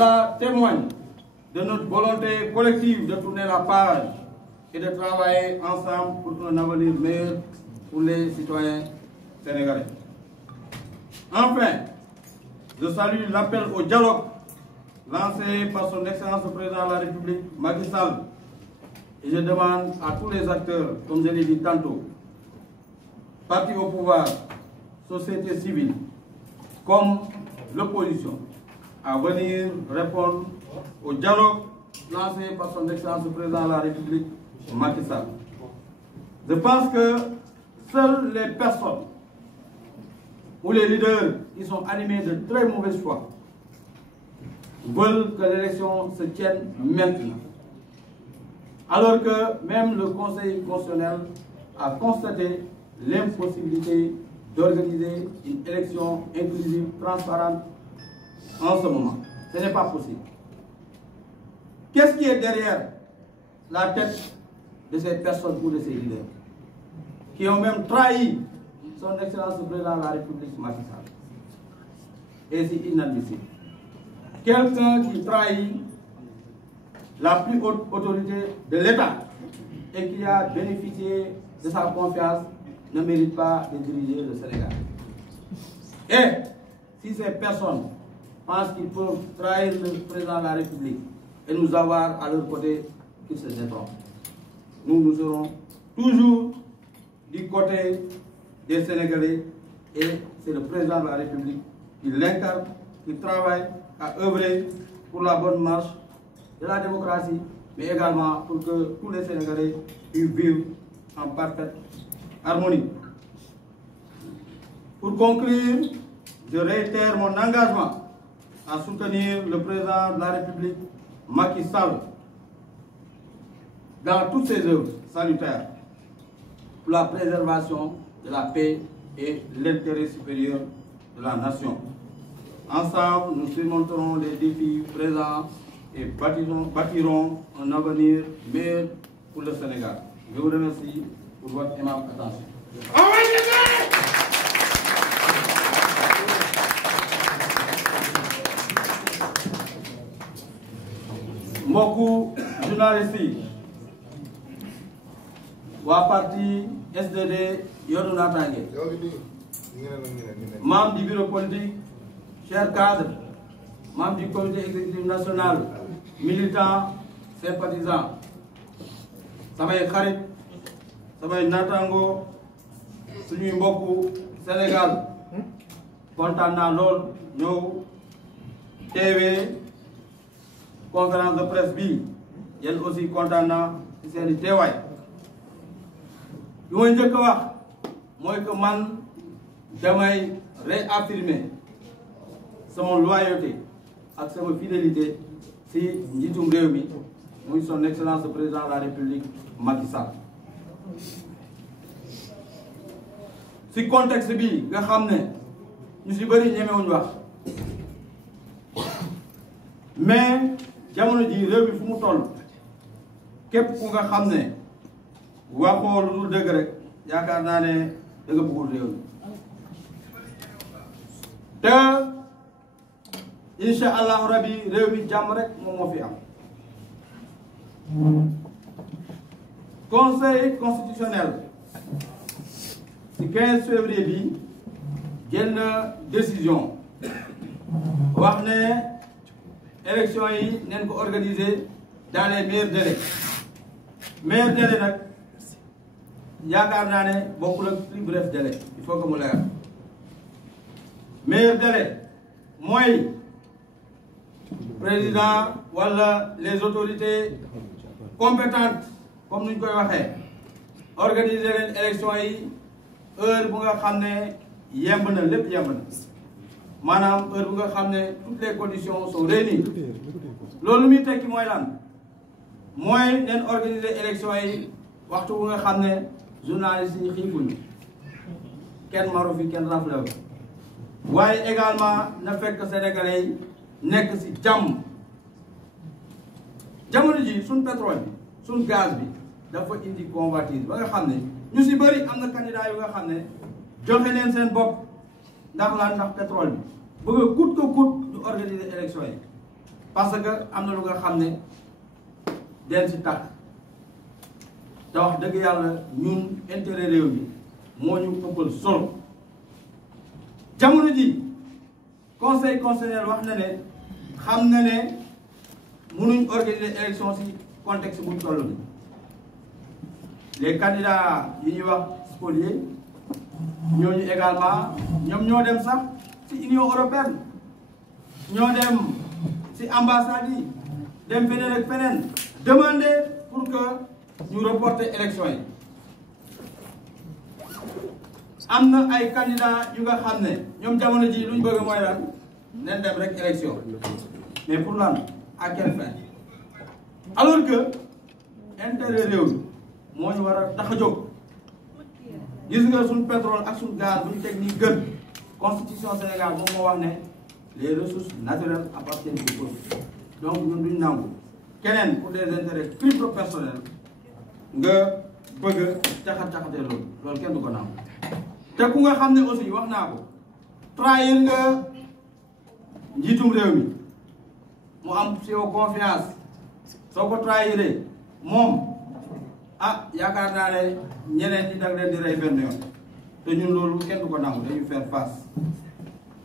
Cela témoigne de notre volonté collective de tourner la page et de travailler ensemble pour un avenir meilleur pour les citoyens sénégalais. Enfin, je salue l'appel au dialogue lancé par son Excellence le Président de la République, Macky Sall, et je demande à tous les acteurs, comme je l'ai dit tantôt, partis au pouvoir, société civile, comme l'opposition, à venir répondre au dialogue lancé par son Excellence le Président de la République, Macky Sall. Je pense que seules les personnes ou les leaders qui sont animés de très mauvaise foi veulent que l'élection se tienne maintenant. Alors que même le Conseil constitutionnel a constaté l'impossibilité d'organiser une élection inclusive, transparente en ce moment. Ce n'est pas possible. Qu'est-ce qui est derrière la tête de ces personnes ou de ces leaders qui ont même trahi son Excellence le Président de la République, Macky Sall? Et c'est inadmissible. Quelqu'un qui trahit la plus haute autorité de l'État et qui a bénéficié de sa confiance ne mérite pas de diriger le Sénégal. Et si ces personnes pensent qu'ils peuvent trahir le Président de la République et nous avoir à leur côté, qu'ils se détrompent. Nous serons toujours du côté des Sénégalais et c'est le Président de la République qui l'incarne, qui travaille à œuvrer pour la bonne marche de la démocratie, mais également pour que tous les Sénégalais puissent vivre en parfaite harmonie. Pour conclure, je réitère mon engagement à soutenir le Président de la République, Macky Sall, dans toutes ses œuvres salutaires pour la préservation de la paix et l'intérêt supérieur de la nation. Ensemble, nous surmonterons les défis présents et bâtirons un avenir meilleur pour le Sénégal. Je vous remercie pour votre aimable attention. Mbokku journaliste yi waa parti SDD Yoonu Naataange, membres du bureau politique, chers cadres, membres du comité exécutif national, militants, sympathisants, samay xarit, samay naataango, suñuy mbokku Sénégal, kontaan naa lool ñëw teewee conférence de presse bi, yéen aussi kontaan naa ci seeni teewaay. Lu may njëkk a wax mooy que man damay réaffirmer sama loyauté ak sama fidélité ci njiitum réew mi muy son Excellence le Président de la République Macky Sall. ci contexte bi nga xam ne ñu ci bëri ñemewuñu wax mais jamono ji réew mi fu mu toll képp ku nga xam ne waxoo lu dul dëgg rek yaakaar naa ne da nga bëggul réew mi te incha allahu rabi réew mi jàmm rek moom moo fi am. Conseil constitutionnel ci 15 février bi jël na décision wax ne élection yi nañ ko organiser dans les meilleurs délais. Meilleurs délais nag yaakaar naa ne bokkul ak plus bref délai, il faut que mu leer. Meilleur délai mooy président wala les autorités compétentes comme nuñ koy waxee organiser leen élection yi heure bu nga xam ne yemb na, lépp yemb na, maanaam heure bu nga xam ne toutes les conditions sont réunies. loolu muy tekki mooy lan mooy leen organiser élection yi waxtu bu nga xam ne journalistes yi xiifuñu, kenn maru fi, kenn raflewu, waaye également na fekk sénégalais yi nekk ci jàmm. jamono ji suñ pétrole bi suñ gaz bi dafa indi convoitise ba nga xam ne ñu ci bëri am na candidat yu nga xam ne joxe leen seen bopp ndax lan, ndax pétrole bi bëgg a coûte que coûte ñu organiser élection yi. parce que am na lu nga xam ne den si tax te wax dëgg yàlla ñun intérêt réew mi moo ñu ëppal solo jamono ji conseil constitutionnel wax na ne xam na ne mënuñ organiser élection si contexte bu toll ni les candidats yi ñuy wax spoliés ñooñu également ñoom ñoo dem sax ci Union européenne ñoo dem ci ambassade yi dem feneen ak feneen demander pour que ñu reporter élection yi am na ay candidats yu nga xam ne ñoom jamono ji luñ bëgg mooy lan nen dem rek élection mais pour lan à quelle fin alors que intérêt réew moo ñu war a tax a jóg gis nga suñ pétrole ak suñ gaz bu ñu teg nii gën constitution Sénégal moom moo wax ne les ressources naturelles appartiennent au peuple donc ñun duñ nangu keneen pour des intérêts crypto-personnels nga bëgg a caxat-caxatee loolu kenn du ko nangu te ku nga xam ne aussi wax naa ko trahir nga njiitum réew mi mu am ci yow confiance soo ko trahiré moom yaakaar naa ne ñeneen ñi dag leen di rey benn yoon te ñun loolu kenn du ko nangu dañu faire face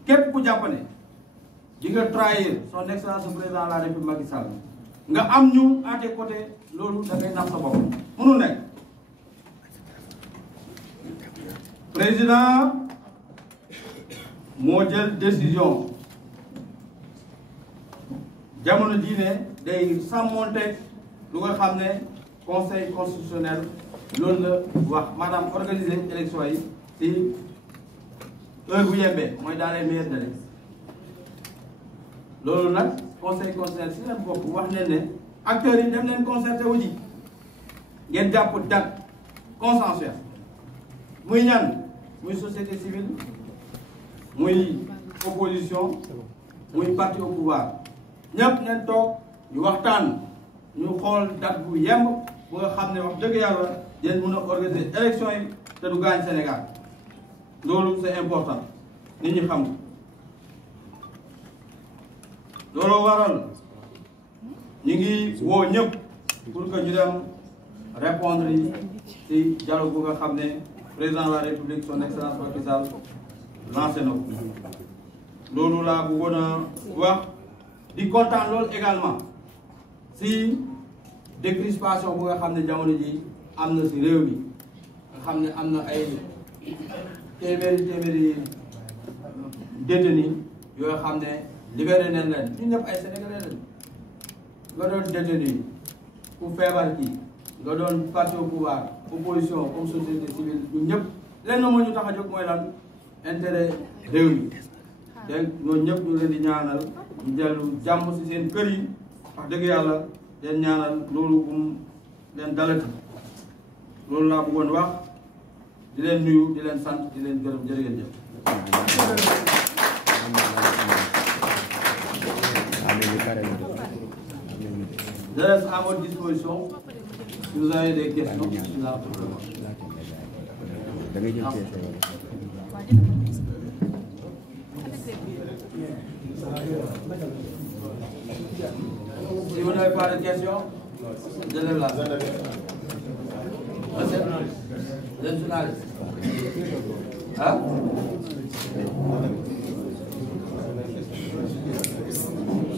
képp ku jàpp ne di nga trahir son excellence président de la République Macky Sall nga am ñu à tes côtés loolu da ngay nax sa bopp mënul nekk président moo jël décision jamono jii ne day sàmmonte lu nga xam ne conseil constitutionnel loolu la wax maanaam organiser élection yi ci heure bu yembee mooy dans les meilleurs délais loolu nag conseil constitutionnel si leen bopp wax leen ne acteurs yi dem leen concerté wu ji ngeen jàpp date consensuel muy ñan muy société civile muy opposition muy parti au pouvoir ñëpp nañ toog ñu waxtaan ñu xool date bu yemb bu nga xam ne wax dëgg yàlla yéen mën a organiser élection yi te du gaañ Sénégal loolu c'est important nit ñi xam loolu waral ñu ngi woo ñëpp pour que ñu dem répondre yi ci dialogue bu nga xam ne président de la République son excellence Macky Sall lancé na ko loolu laa bëggoon a wax di kontaan loolu également si décrispation bu nga xam ne jamono ji am na si réew mi nga xam ne am na ay téeméeri détenus yoo xam ne libéré nañ leen ñun ñëpp ay sénégalais lañ nga doon détenu ku feebar ki nga doon parti au pouvoir opposition comme société civile ñun ñëpp lenn moo ñu tax a jóg mooy lan intérêt réew mi donc ñooñu ñëpp ñu leen di ñaanal ñu dellu jàmm si seen kër yi wax dëgg yàlla leen ñaanal loolu bu mu leen dalati loolu laa bëggoon wax di leen nuyu di leen sant di leen gërëm jërë ngeen jëf. Je reste à votre disposition si vous avez des questions. Si vous n'avez pas de questions, je lève la main. Vous êtes journaliste. Hein?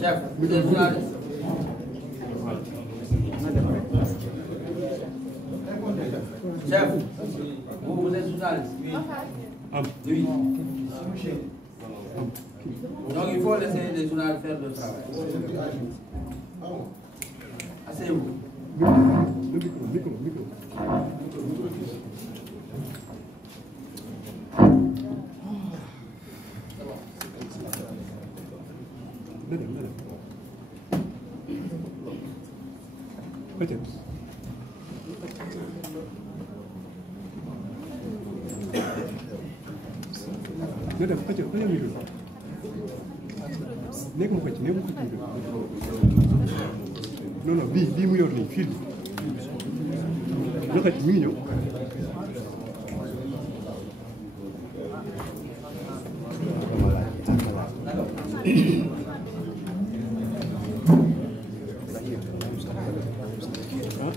Chef, vous êtes journaliste. Chef, vous êtes journaliste. Oui. Donc il faut laisser les journalistes faire le travail. Asseyez-vous. non non bii mu yor nii fii joxe mi ngi ñëw Bon,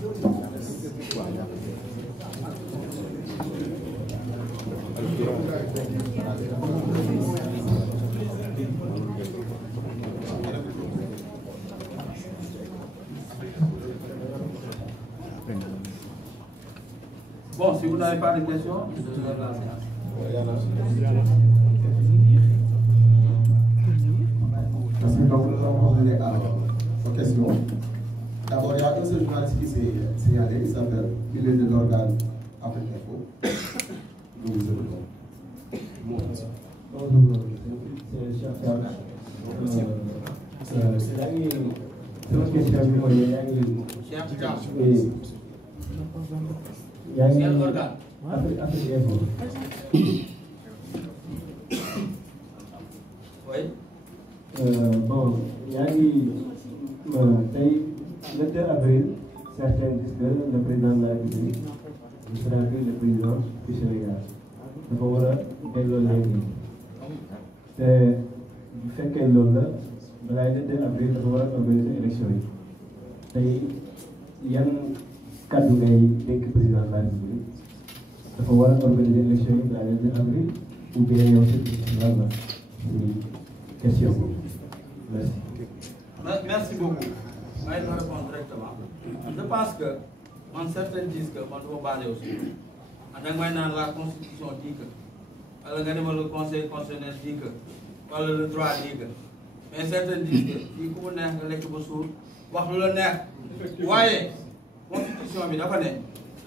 si vous n'avez pas de questions, je lève la séance. Merci, donc nous allons procéder aux questions. D'abord, il y a un seul journaliste qui s'est signalé, il s'appelle Milieu de l'organe Afrique Info. Nous vous écoutons. Bonjour, c'est Cheikh Thiam. Sama question bi mooy yaa ngi Afrique Info. Oui. Bon, yaa ngi tey le 2 avril, certains disent que le président de la République ne sera plus le président du Sénégal. dafa war a delloo léegi te bu fekkee loolu la balaa le 2 avril dafa war a organiser élection yi tey yan kàddu ngay dénk président de la République dafa war a organiser élection yi balaa le 2 avril ou bien yow si lan la question boobu merci. Merci beaucoup. Je vais répondre directement. Je pense que, certains disent que je dois parler aussi. La Constitution dit que, le Conseil constitutionnel dit que, le droit dit que. Mais certains disent que, si vous avez l'équipe de sourd, vous le nerf. Vous voyez, la Constitution,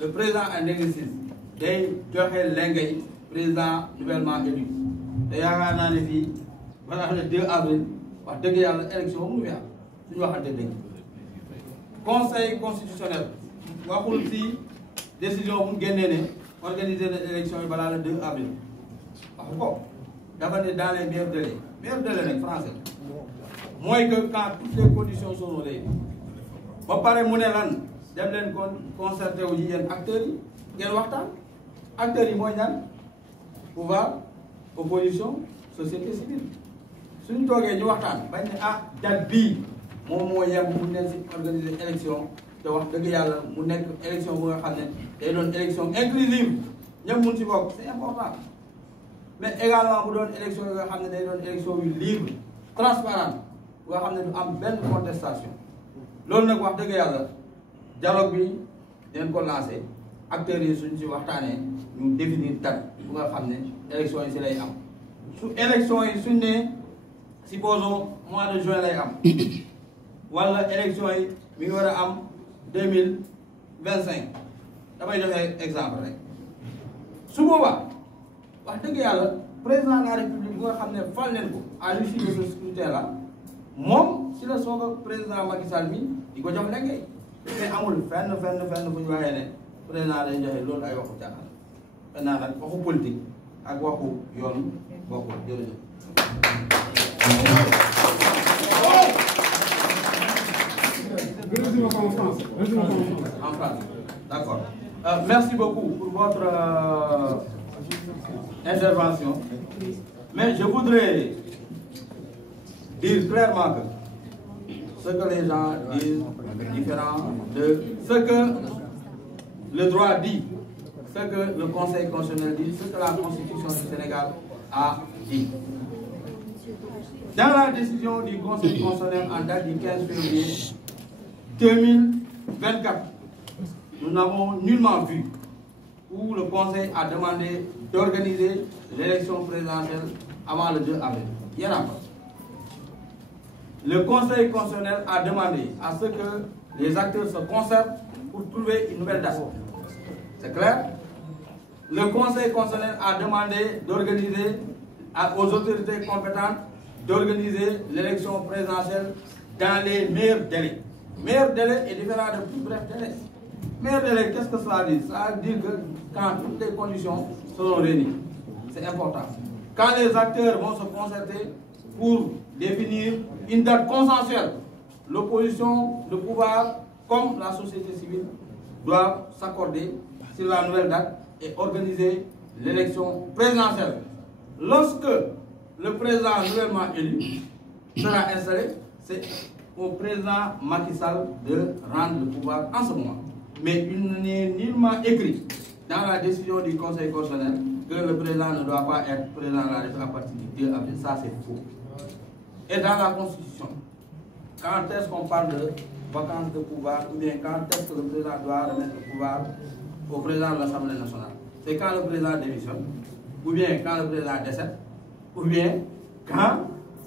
le président en exercice, le président nouvellement élu. Et il y a un an et demi, voilà le 2 avril, il y a l'élection. Conseil constitutionnel waxul ci décision bu génnee organiser l'élection yi balaa le 2 avril waxu ko dafa ne dans les meilleurs délais nag français mooy que quand toutes les conditions sont réunies ba pare mu ne lan dem leen concerté wu ji yéen acteurs yi ngeen waxtaan acteurs yi mooy ñan pouvoir opposition société civile suñu toogee ñu waxtaan bañ ne date bii moom moo yem mu nekk si organiser élection te wax dëgg yàlla mu nekk élection bu nga xam ne day doon élection inclusive ñëpp mun si bokk c'est important mais également bu doon élection yi nga xam ne day doon élection yu libre transparente bu nga xam ne du am benn contestation loolu nag wax dëgg yàlla dialogue bi dañ ko lancé acteurs yi suñ si waxtaanee ñu définir date bu nga xam ne élection yi si lay am su élection yi suñ ne supposons mois de juin lay am wala élection yi mi ngi war a am 2025 damay joxe exemple rek su boobaa wax dëgg yàlla président de la république bu nga xam ne fal leen ko à l'issue de ce scrutin là moom si la soog a président Macky Sall mi di ko jox léegi mais amul fenn fu ñu waxee ne président day joxe loolu ay waxu caaxaan maintenant nag waxu politique ak waxu yoon bokkul jërëjëf. En France. En France, d'accord. Merci beaucoup pour votre intervention. Mais je voudrais dire clairement que ce que les gens disent est différent de ce que le droit dit, ce que le Conseil constitutionnel dit, ce que la Constitution du Sénégal a dit. Dans la décision du Conseil constitutionnel en date du 15 février 2024, nous n'avons nullement vu où le Conseil a demandé d'organiser l'élection présidentielle avant le 2 avril. Il y en a pas. Le Conseil constitutionnel a demandé à ce que les acteurs se concertent pour trouver une nouvelle date. C'est clair? Le Conseil constitutionnel a demandé d'organiser aux autorités compétentes d'organiser l'élection présidentielle dans les meilleurs délais. Meilleur délai est différent de plus bref délai. Meilleur délai, qu'est-ce que cela dit? Ça veut dire que quand toutes les conditions seront réunies. C'est important. Quand les acteurs vont se concerter pour définir une date consensuelle, l'opposition, le pouvoir, comme la société civile, doivent s'accorder sur la nouvelle date et organiser l'élection présidentielle. Lorsque le président nouvellement élu sera installé, c'est au président Macky Sall de rendre le pouvoir en ce moment. Mais il n'est nullement écrit dans la décision du Conseil constitutionnel que le président ne doit pas être président de la République à partir du 2 avril. Ça, c'est faux. Et dans la Constitution, quand est-ce qu'on parle de vacances de pouvoir, ou bien quand est-ce que le président doit remettre le pouvoir au président de l'Assemblée nationale? C'est quand le président démissionne, ou bien quand le président décède, ou bien quand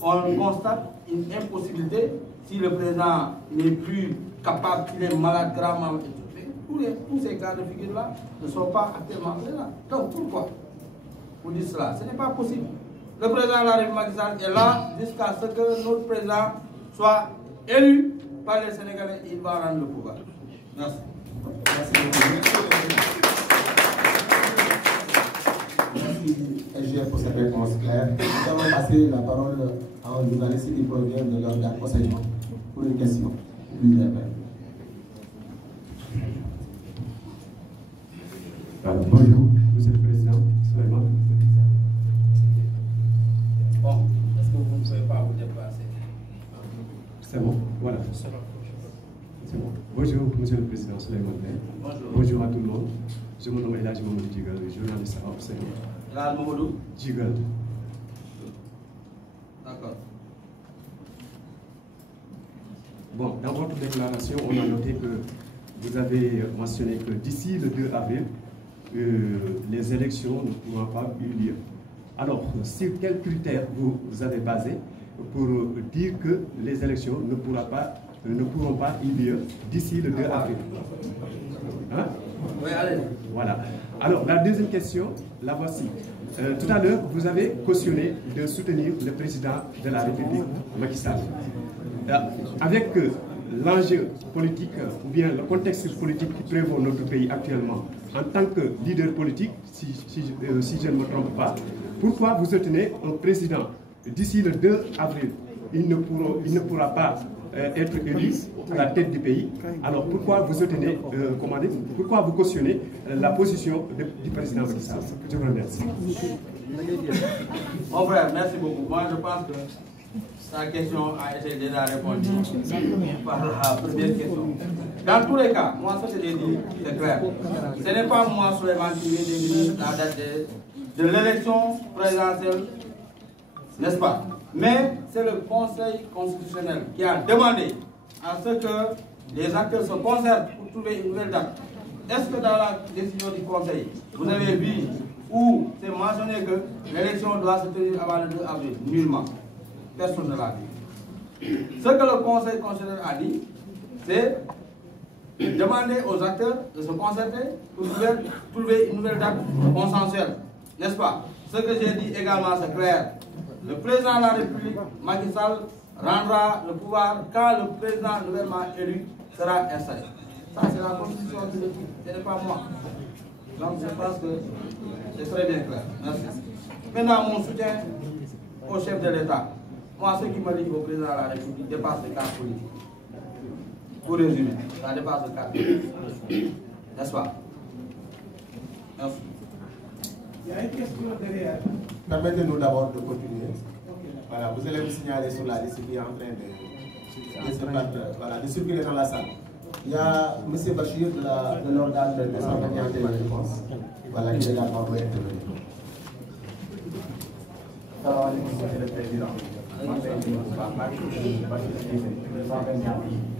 on constate une impossibilité, si le président n'est plus capable, qu'il est malade gravement. Tous ces cas de figure-là ne sont pas actuellement présents. Donc pourquoi vous dites cela? Ce n'est pas possible. Le président de la République Macky Sall est là jusqu'à ce que notre président soit élu par les Sénégalais. Il va rendre le pouvoir. Merci. Merci beaucoup. Merci SGF pour cette réponse claire. Nous allons passer la parole à un journaliste qui provient de l'organe enseignement pour une question. Bonjour, Monsieur le Président Souleymane. Bon, est-ce que vous ne pouvez pas vous déplacer? C'est bon, voilà. C'est bon. Bonjour, Monsieur le Président Souleymane. Bonjour. Bonjour à tout le monde. Je me nomme Elhadji Mamadou Djigal, journaliste à Observateur. Elhadji Mamadou Djigal. D'accord. Bon, dans votre déclaration, on a noté que vous avez mentionné que d'ici le 2 avril, les élections ne pourront pas avoir lieu. Alors, sur quels critères vous avez basé pour dire que les élections ne pourront pas avoir lieu d'ici le 2 avril? Hein? Oui, allez. Voilà. Alors, la deuxième question, la voici. Tout à l'heure, vous avez cautionné de soutenir le président de la République, Macky Sall. Avec l'enjeu politique ou bien le contexte politique qui prévaut notre pays actuellement, en tant que leader politique, si je ne me trompe pas, pourquoi vous soutenez un président d'ici le 2 avril? Il ne pourra pas être élu à la tête du pays. Alors pourquoi vous soutenez, pourquoi vous cautionnez la position du président Macky Sall? Je vous remercie. Mon frère, merci beaucoup. Moi, je pense que sa question a été déjà répondue par la première question. Dans tous les cas, moi, ce que j'ai dit, c'est clair. Ce n'est pas moi, Souleymane, qui vais définir la date de l'élection présidentielle, n'est-ce pas? Mais c'est le Conseil constitutionnel qui a demandé à ce que les acteurs se concertent pour trouver une nouvelle date. Est-ce que dans la décision du Conseil, vous avez vu où c'est mentionné que l'élection doit se tenir avant le 2 avril? Nullement. Personne ne l'a dit. Ce que le Conseil constitutionnel a dit, c'est de demander aux acteurs de se concerter pour trouver une nouvelle date consensuelle. N'est-ce pas? Ce que j'ai dit également, c'est clair. Le président de la République, Macky Sall, rendra le pouvoir quand le président nouvellement élu sera installé. Ça, c'est la Constitution qui le dit, ce n'est pas moi. Donc, je pense que c'est très bien clair. Merci. Maintenant, mon soutien au chef de l'État. Moi, ce qui me dit au président de la République dépasse le cadre politique. Pour résumer, ça dépasse le cadre politique. N'est-ce pas? Merci. Il y a une question derrière. Permettez-nous d'abord de continuer. Voilà, vous allez me signaler sur la liste qui est en train de circuler dans la salle. Il y a M. Bachir de l'organe de 221 réponses. Voilà, qui est là pour intervenir. Salam alaikum, Monsieur le Président.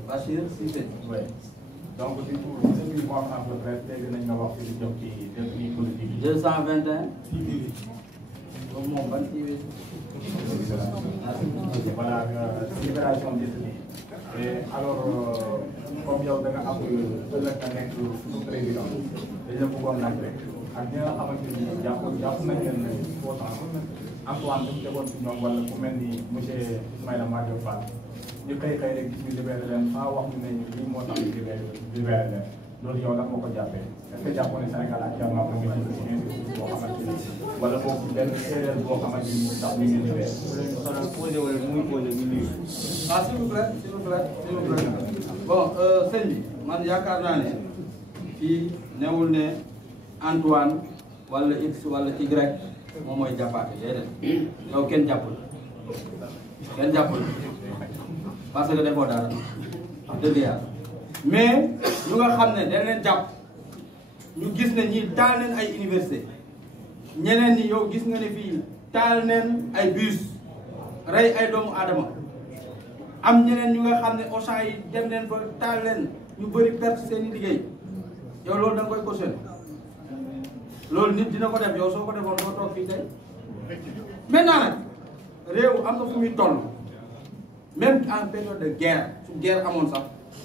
Bachir Cissé. Oui. Donc, du coup, ce qui voit en peu près, c'est que nous avons fait le job qui est devenu politique. 221. Comme mon ban TV. Voilà, libération des détenus. Et alors, comme il y a un président, déjà pour qu'on l'appelle. Ak ñi nga xamante ni jàpp nañ leen ne pourtant Antoine dañu tegoon ci ñoom wala ku mel ni monsieur Ismaïla Madior Fall ñu xëy rek gis ñu libéré leen sans wax ñu ne lii moo tax ñu libéré leen loolu yow lan moo ko jàppee est-ce que jàppoon ne Sénégal actuellement mu ngi ci injustice boo xamante ni wala boobu benn erreur boo xamante ni tax ñu ngi libéré. Posé wala muy posé ñu nuyu. Ah, s'il vous plaît, s'il vous plaît, s'il vous plaît. Bon, sëñ bi man yaakaar naa ne fii newul ne Antoine wala X wala Y moom mooy jàppaate déedéet yow kenn jàppul parce que defoo dara wax dëgg yàlla mais ñu nga xam ne dañ leen jàpp ñu gis ne ñi taal neen ay université ñeneen ñi yow gis nga ne fii taal neen ay bus rey ay doomu aadama am ñeneen ñu nga xam ne Auchan yi dem leen ba taal leen ñu bëri perte seen i liggéey yow loolu da nga koy cautionné loolu nit dina ko def yow soo ko defoon doo toog fii tey maintenant nag réew am na fu muy toll même en période de guerre su guerre amoon sax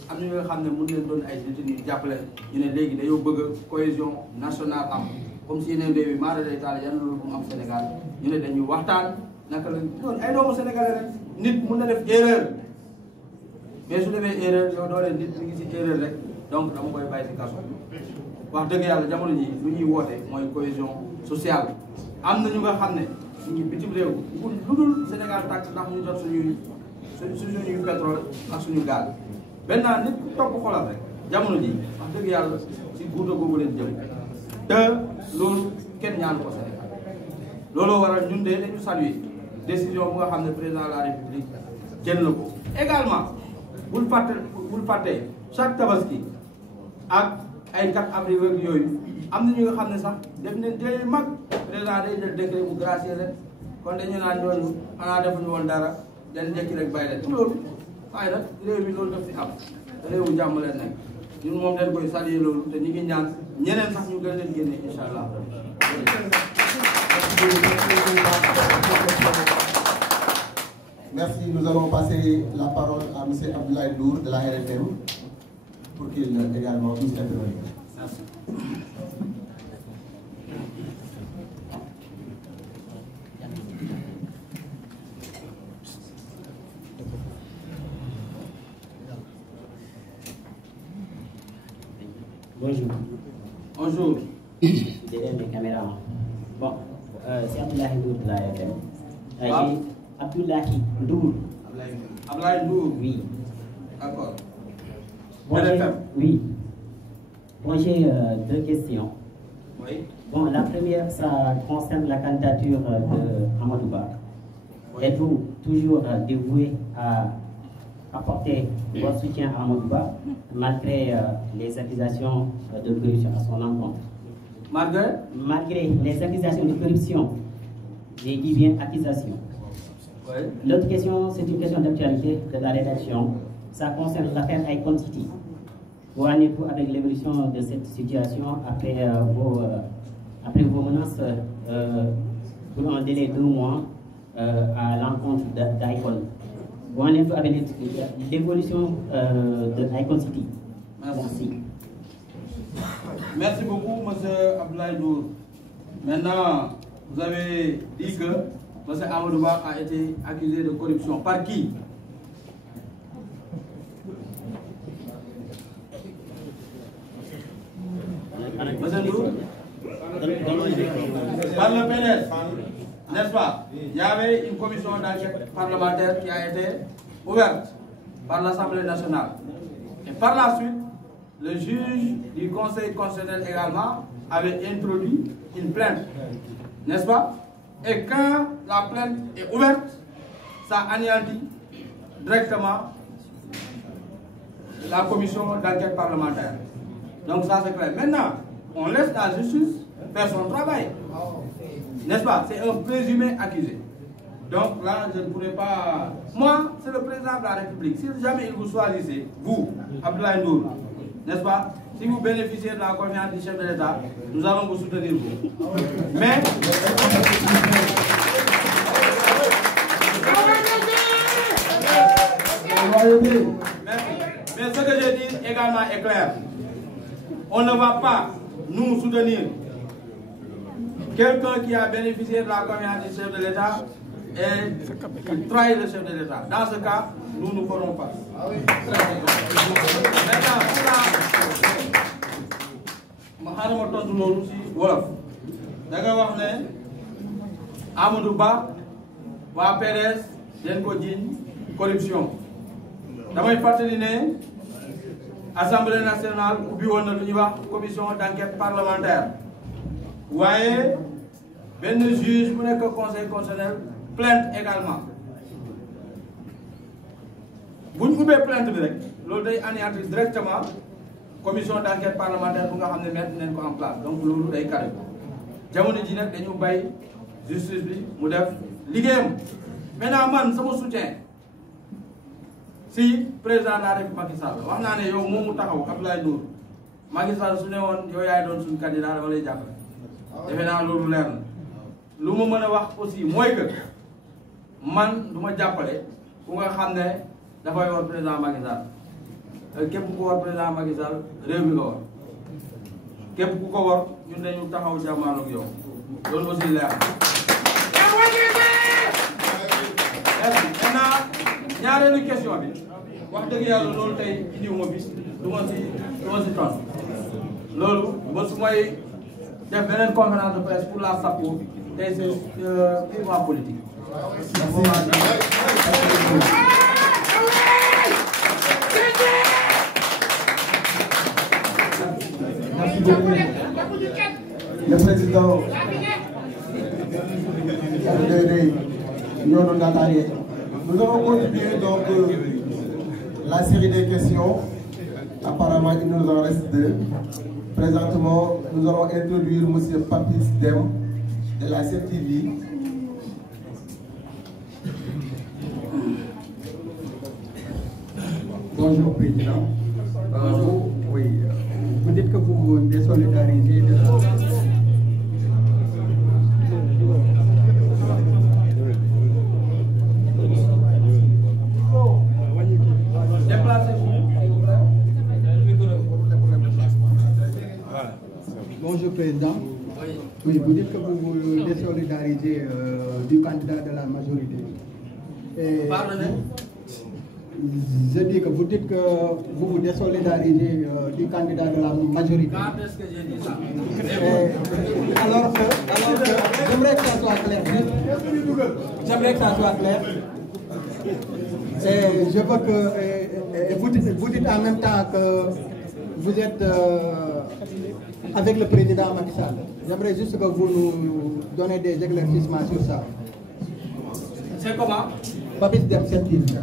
am na ñoo xam ne mën leen doon ay détenus jàppale ñu ne léegi dañoo bëgg a cohésion nationale am comme si yeneen réew yi maa day taal yan loolu bu mu am Sénégal ñu ne dañuy waxtaan naka la doon ay doomu sénégalais rek nit mun na def erreur mais su defee erreur yow doo leen nit mi ngi si erreur rek donc dama koy bàyyi si kaso wax dëgg yàlla jamono ji lu ñuy woote mooy cohésion sociale am na ñu nga xam ne suñu bitim réew lu dul Sénégal tàkk ndax ñu jot suñuy pétrole ak suñu gaz maintenant nit topp xolam rek jamono ji wax dëgg yàlla si guuta googu leen jëm te loolu kenn ñaanu ko Sénégal looloo waral ñun de dañu saluer décision bu nga xam ne président de la République jël na ko également bul fàtte chaque tabaski ak ay 4 avril ak yooyu am na ñu nga xam ne sax def nañ day mag président day jël décret bu gracier leen kon dañu naan ñooñu xanaa defuñu woon dara leen jekki rek bàyyi leen loolu waaye nag réew mi loolu daf fi am te réewu jàmm leen nekk ñun moom dañ koy saluer loolu te ñu ngi ñaan ñeneen sax ñu gën leen génne incha allah. Merci. Nous allons passer la parole à M. Abdoulaye Ndour de la RFM pour qu'il également puisse intervenir. Merci. Bonjour. Bonjour. Derrière les caméras. Bon, c'est Abdoulaye Ndour de la RFM. J'ai Abdoulaye Ndour. Abdoulaye Ndour. Oui. D'accord. Bon, oui. Bon, j'ai 2 questions. Oui. Bon, la première, ça concerne la candidature de Amadou Ba. Oui. Êtes-vous toujours dévoué à apporter votre soutien à Amadou Ba malgré les accusations de corruption à son encontre? Malgré les accusations de corruption, j'ai dit bien accusations. Oui. L'autre question, c'est une question d'actualité de la rédaction. Ça concerne l'affaire Icon City. Où en êtes-vous avec l'évolution de cette situation après vos menaces pour un délai de 2 mois à l'encontre d'Icon? Où en êtes-vous avec l'évolution de Icon City? Merci. Merci beaucoup, M. Abdoulaye Ndour. Maintenant, vous avez dit que M. Amadou Ba a été accusé de corruption. Par qui? M. Ndour? Par le PDS, n'est-ce pas? Il y avait une commission d'enquête parlementaire qui a été ouverte par l'Assemblée nationale. Et par la suite, le juge du Conseil constitutionnel également avait introduit une plainte, n'est-ce pas? Et quand la plainte est ouverte, ça anéantit directement la commission d'enquête parlementaire. Donc ça c'est clair. Maintenant, on laisse la justice faire son travail, n'est-ce pas? C'est un présumé accusé. Donc là, je ne pourrais pas... Moi, c'est le président de la République. Si jamais il vous choisissez, vous, Abdoulaye Ndour, n'est-ce pas? Si vous bénéficiez de la confiance du chef de l'État, nous allons vous soutenir, vous. Mais ce que je dis également est clair. On ne va pas nous soutenir quelqu'un qui a bénéficié de la confiance du chef de l'État et qui trahit le chef de l'État. Dans ce cas, nous ne ferons pas. Maintenant, Amadou Ba waa PDS den ko jiiñ corruption damay fàttali ne Assemblée nationale ubbi woon na lu ñuy wax commission d'enquête parlementaire waaye benn juge bu nekk conseil constitutionnel plainte également bu ñu ubbee plainte bi rek loolu day anéantir directement commission d'enquête parlementaire bu nga xam ne mettre nañ ko en place donc loolu day carré jamono ji nag dañu bay justice bi mu def liggéeyam. Maintenant man sama soutien si président de la République Macky Sall wax naa ne yow moomu taxaw Abdoulaye Ndour Macky Sall su ne woon yow yaay doon suñu candidat dama lay jàppale. defe naa loolu leer na lu ma mën a wax aussi mooy que man du ma jàppale ku nga xam ne dafay war président Macky Sall képp ku war président Macky Sall réew mi nga war képp ku ko war ñun dañu taxaw jàmmaarloog yow loolu aussi leer na. maintenant ñaareelu question bi wax dëgg yàlla loolu tey indiwuma bis du ma si tontu loolu ba su may def beneen conférence de presse pour la SAPO tey c'est purement politique. Merci beaucoup. Le président nous allons continuer donc la série des questions. Apparemment, il nous en reste 2. Présentement, nous allons introduire M. Papis Dem de la CTV. Bonjour, Président. Oui, vous dites que vous vous désolidarisez de la... Bonjour, Président. Oui, vous dites que vous vous désolidarisez du candidat de la majorité. Et je dis que vous dites que vous vous désolidarisez du candidat de la majorité. Quand est-ce que j'ai dit ça? Alors que j'aimerais que ça soit clair. J'aimerais que ça soit clair. Et je veux que vous dites en même temps que vous êtes avec le président Macky Sall. J'aimerais juste que vous nous donnez des éclaircissements sur ça. C'est comment? Papis Dem 7TV.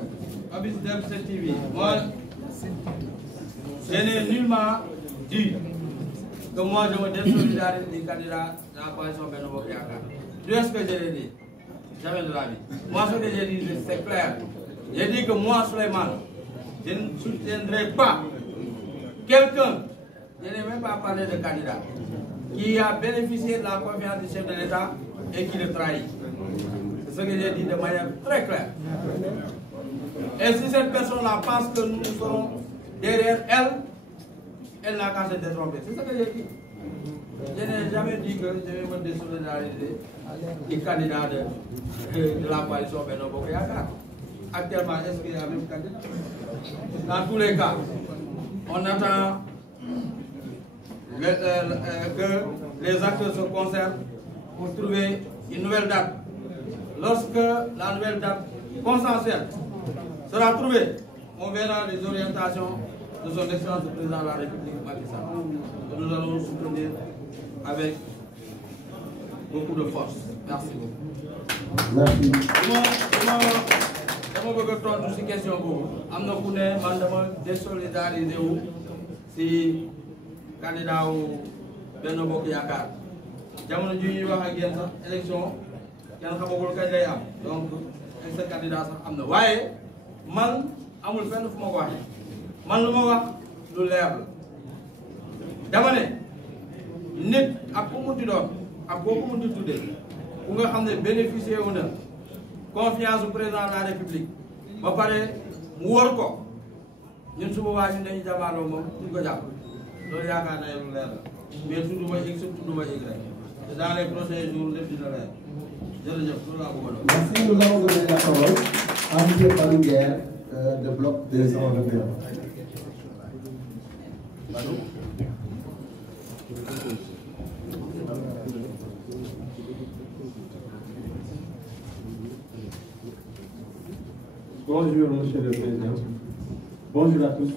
Papis Dem 7TV. Moi, je n'ai nullement dit que moi je me désolidarise du candidat de la coalition Benno Bokk Yaakaar. D'où est-ce que je l'ai dit? Jamais de la vie. Moi, ce que j'ai dit, c'est clair. J'ai dit que moi, Souleymane, je ne soutiendrai pas quelqu'un, je n'ai même pas parlé de candidat, qui a bénéficié de la confiance du chef de l'État et qui le trahit. C'est ce que j'ai dit de manière très claire. Et si cette personne-là pense que nous serons derrière elle, elle n'a qu'à se détromper. C'est ce que j'ai dit. Je n'ai jamais dit que je vais me désolidariser du candidat de la coalition Benno Bokk Yaakaar. Actuellement, est-ce qu'il y a même candidat? Dans tous les cas, on attend que les acteurs se concertent pour trouver une nouvelle date. Lorsque la nouvelle date consensuelle sera trouvée, on verra les orientations de son excellence le président de la République Macky Sall, que nous allons soutenir avec beaucoup de force. Merci beaucoup. Merci. dama bëgg a tontu si question boobu am na ku ne man dama désolidarisé wu si candidat wu Benno Bokk Yaakaar jamono ji ñuy wax ak yéen sax élection kenn xamagul kañ lay am donc sa candidat sax am na waaye man amul fenn fu ma ko waxee man lu ma wax lu leer la dama ne nit ak ku munti doon ak koo ku munti tuddee ku nga xam ne bénéficié wu na confiance au président de la République ba pare mu wër ko ñun su boobaa ñun dañuy jàmmaarloo moom duñ ko jàpp loolu yaakaar naa lu leer la mais tudduma X tudduma Y te dans les prochains jours lépp dina leer jërëjëf loolu laa bëggoon a. Merci, nous allons donner la parole à M. Balouguer de bloc 221. Bonjour, Monsieur le Président. Bonjour à tous.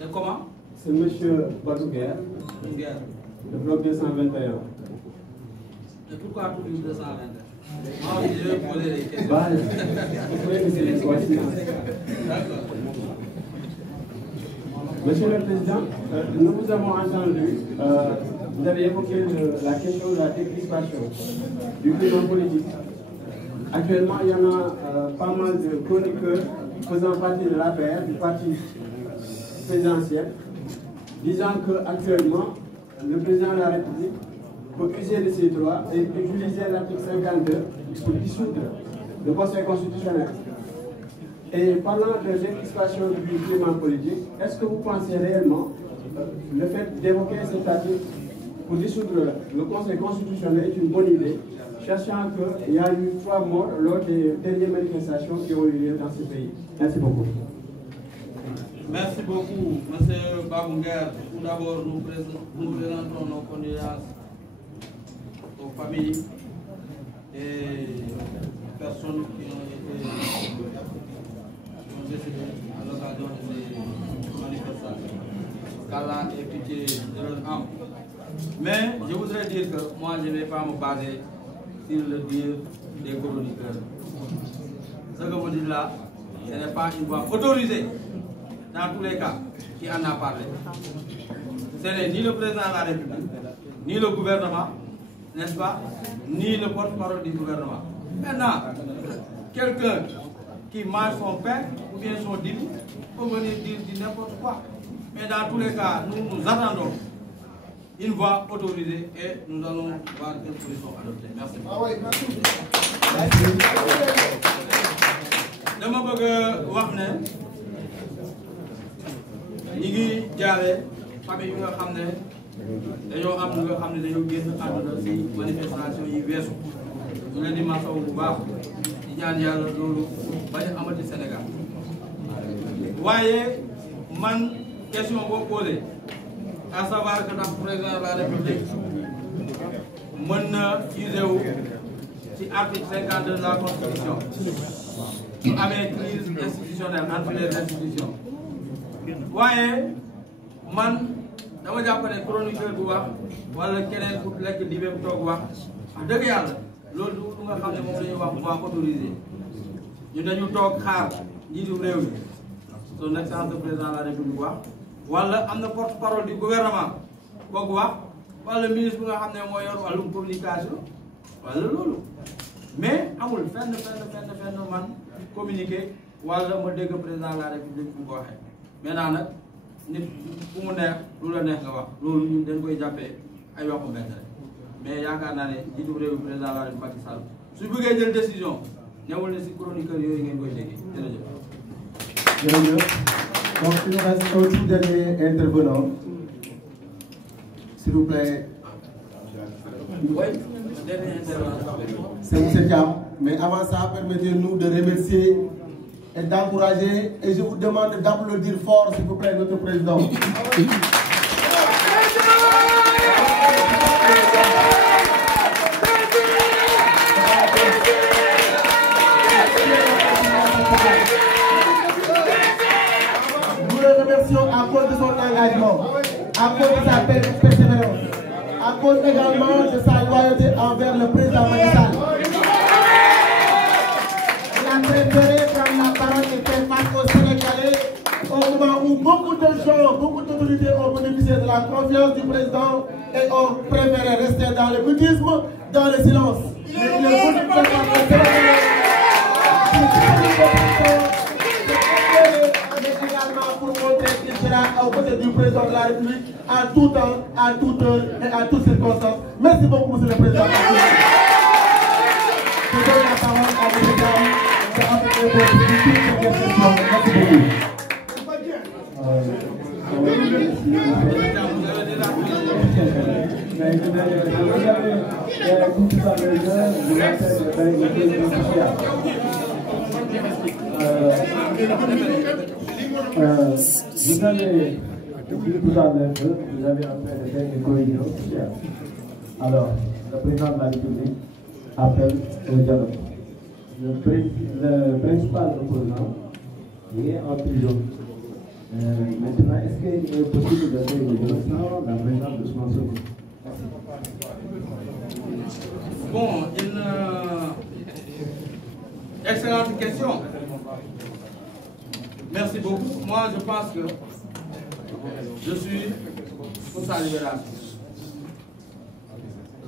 C'est comment? C'est Monsieur Balouguer, le bloc 221. Et pourquoi tout le 221? Moi, je vais poser des questions. Bah, vous pouvez me dire quoi, D'accord. Monsieur le Président, nous vous avons entendu, vous avez évoqué la question de la décrispation du climat politique. Actuellement, il y en a pas mal de chroniqueurs faisant partie de l'APR, du parti présidentiel, disant qu'actuellement, le président de la République peut user de ses droits et utiliser l'article 52 pour dissoudre le Conseil constitutionnel. Et parlant de décrispation du climat politique, est-ce que vous pensez réellement le fait d'évoquer cet article pour dissoudre le Conseil constitutionnel est une bonne idée, sachant qu'il y a eu 3 morts lors des dernières manifestations qui ont eu lieu dans ce pays? Merci beaucoup. Merci beaucoup, M. Babounger. Tout d'abord, nous présentons nos condoléances aux familles et aux personnes qui ont été décédées à l'occasion de ces manifestations. Qu'Allah ait pitié de leur âme. Mais je voudrais dire que moi, je ne vais pas me baser sur le dire des chroniqueurs. Ce que vous dites là, ce n'est pas une voix autorisée dans tous les cas qui en a parlé. Ce n'est ni le président de la République, ni le gouvernement, n'est-ce pas, ni le porte-parole du gouvernement. Maintenant, quelqu'un qui mange son pain ou bien son dîner peut venir dire n'importe quoi. Mais dans tous les cas, nous attendons une voix autorisée et nous allons voir quelle position adopter. Merci. dama bëgg wax ne ñi ngi jaale famille yi nga xam ne dañoo am nga xam ne dañoo génn àdduna si manifestation yi weesu ñu leen di masawu bu baax di ñaan yàlla loolu bañ a amati Sénégal. waaye man question boo posé à savoir que ndax président de la République mën na usé wu ci article 52 de la Constitution su amee crise institutionnelle entre les institutions. waaye man dama jàpp ne chroniqueur bu wax wala keneen ku lekk di bu toog wax dëgg yàlla loolu du nga xam ne moom la ñuy wax voix autorisée. ñu dañu toog xaar njiitu réew mi son excellence le président de la République wax wala am na porte-parole du gouvernement kooku wax wala ministre bi nga xam ne mooy yor wàllum communication wala loolu. mais amul fenn man communiqué wala ma dégg président de la République fu ko waxee. maintenant nag nit fu mu neex lu la neex nga wax loolu ñun dañ koy jàppee ay waxu mbedd rek mais yaakaar naa ne jiitu réew mi président de la République Macky Sall su bëggee jël décision ñëwul ne si chroniqueur yooyu ngeen koy déggee jërëjëf. Donc il nous reste un tout dernier intervenant. S'il vous plaît. Oui, dernier intervenant. C'est M. Thiam. Mais avant ça, permettez-nous de remercier et d'encourager. Et je vous demande d'applaudir fort, s'il vous plaît, notre président. Nous le remercions à cause de son engagement, à cause de sa persévérance, à cause également de sa loyauté envers le président Macky Sall. Il a préféré prendre la parole et faire face aux Sénégalais au moment où beaucoup de gens, beaucoup d'autorités ont bénéficié de la confiance du président et ont préféré rester dans le mutisme, dans le silence. Mais il est venu faire face aux Sénégalais. Pour montrer qu'il sera aux côtés du président de la République en tout temps, en toute heure et en toutes circonstances. Merci beaucoup, monsieur le président. Je donne la parole à M. Thiam. C'est avec les possibilités de question. Merci beaucoup. Vous avez dit tout à l'heure que vous avez en train de faire une cohésion sociale. Alors, le président de la République appelle au dialogue. Le principal opposant est en prison. Maintenant, est-ce qu'il est possible de faire une dialogue sans la présence de Ousmane Sonko? Bon, une excellente question. Merci beaucoup. Moi, je pense que je suis pour sa libération.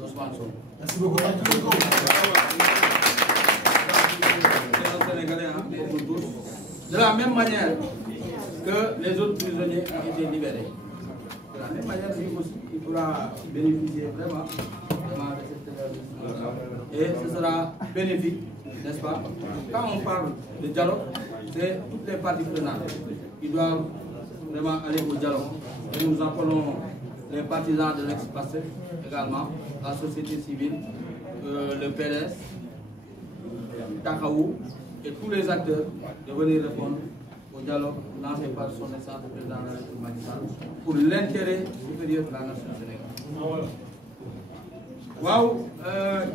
Ousmane Sonko. Merci beaucoup. De la même manière que les autres prisonniers ont été libérés. De la même manière, lui aussi, il pourra bénéficier vraiment de cette et ce sera bénéfique, n'est-ce pas? Quand on parle de dialogue, c'est toutes les parties prenantes qui doivent vraiment aller au dialogue. Et nous appelons les partisans de l'ex-PASTEF également, la société civile, le PDS, Takaou et tous les acteurs de venir répondre au dialogue lancé par son excellence le président de la République Macky Sall pour l'intérêt supérieur de la nation sénégalaise. waaw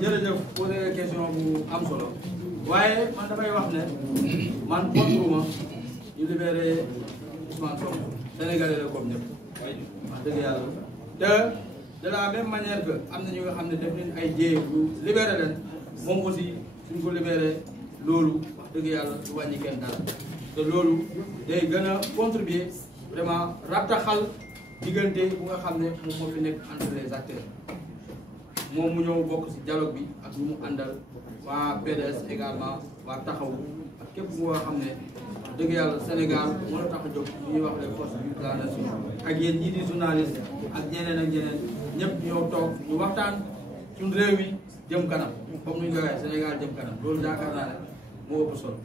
jërëjëf posé question bu am solo waaye man dafay wax ne man kontruma ñu libéré Ousmane Sonko sénégalais la comme ñëpp wax dëgg yàlla te de la même manière que am na ñu nga xam ne def nañ ay jéeg yu libéré leen moom aussi suñ ko libéré loolu wax dëgg yàlla du wàññi kenn dara te loolu day gën a contribuer vraiment rattaxal diggante bu nga xam ne moom moo fi nekk entre les acteurs moom mu ñëw bokk ci dialogue bi ak ñu mu àndal waa PDS également waa taxawu ak képp ku nga xam ne wax dëgg yàlla Sénégal moo la tax a jóg ñuy wax les forces vives de la nation ak yéen ñii di journaliste ak ñeneen ak ñeneen ñëpp ñëw toog ñu waxtaan suñu réew yi jëm kanam comme ni ñu ko waxee Sénégal jëm kanam loolu yaakaar naa ne moo ëpp solo.